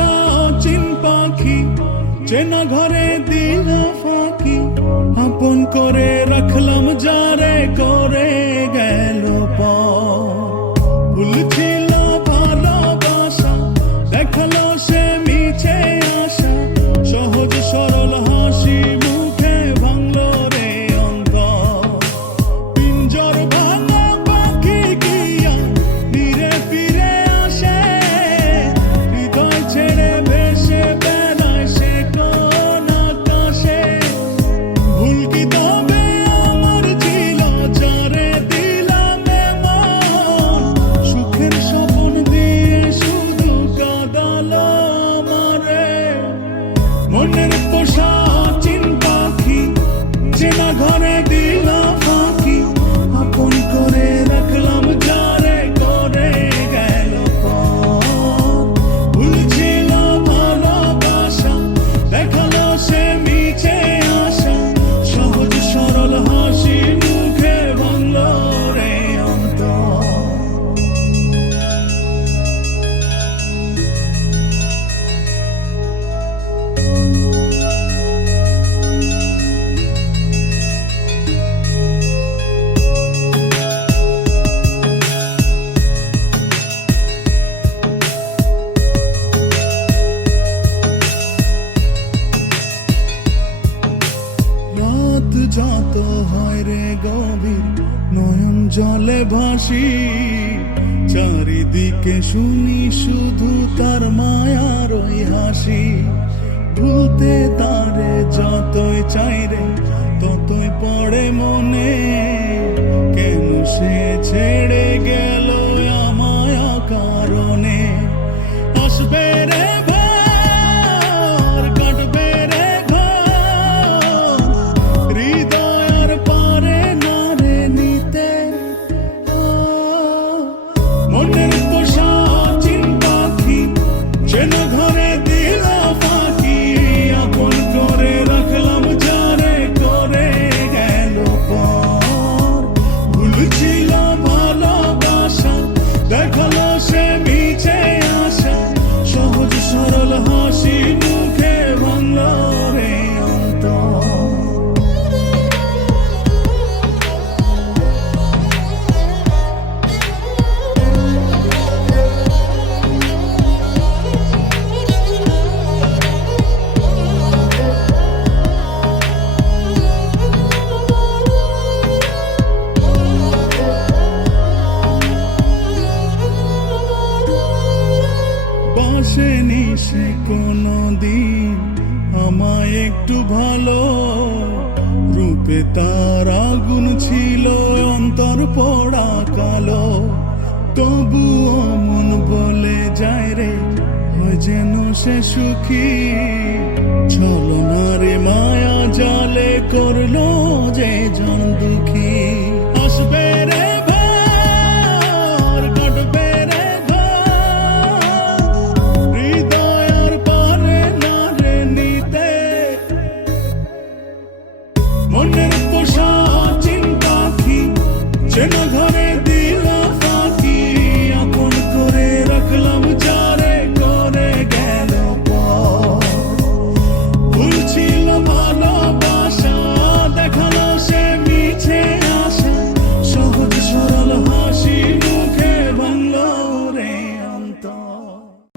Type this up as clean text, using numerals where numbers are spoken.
পোষা অচিন পাখি চেনা ঘরে দিল ফাঁকি, আপন করে রাখলাম যারে করে গেল পর। ভুল ছিল ভালোবাসা, দেখালো সে মিছে আশা, সহজ সরল হাসি মুখে ভাঙলো রে অন্তর। পিঞ্জর ভাঙা পাখি গিয়া ফিরে ফিরে আসে, হৃদয় ছেড়ে ভেসে বেড়ায় সে কোন আকাশে। ভুল কি তবে আমার ছিল যারে দিলাম এমন, সুখের স্বপ্ন দিয়ে শুধু কাঁদালো আমারে। মনের পোষা অচিন পাখি চেনা ঘরে দিলাম ফাঁকি, আপন করে রাখলাম যারে করে গেল পর। ভুল ছিল ভালোবাসা, দেখালো সে মিছে আশা, সহজ সরল হাসি মুখে ভাঙলো রে অন্তর। রাত যত হয় রে গভীর, নয়ন জলে ভাসি, চারিদিকে শুনি শুধু তার মায়ার ওই হাসি। ভুলতে তারে যতই চাই রে ততই পড়ে মনে, কেন সে ছেড়ে গেল আমায় কারণে। আসবে রে কাটবে রে ঘর, হৃদয় আর পারে না রে নিতে। মনের পোষা অচিন পাখি চেনা ঘরে দিল ফাঁকি, আপন করে রাখলাম যারে করে গেল পর। ভুল ছিল ভালোবাসা, দেখালো সে মিছে আশা, সহজ সরল হাসি মুখে ভাঙলো রে অন্তর। বাসেনি সে কোনো দিন আমায় একটু ভালো, রূপে তার আগুন ছিল অন্তর পোড়া কালো। তবুও মন বলে যায় রে হয় যেন সে সুখী, ছলনারে মায়া জালে করলো যে জন দুঃখী। আসবে রে কাটবে রে ঘর, হৃদয় আর পারে না রে নিতে। মনের পোষা অচিন পাখি চেনা ঘরে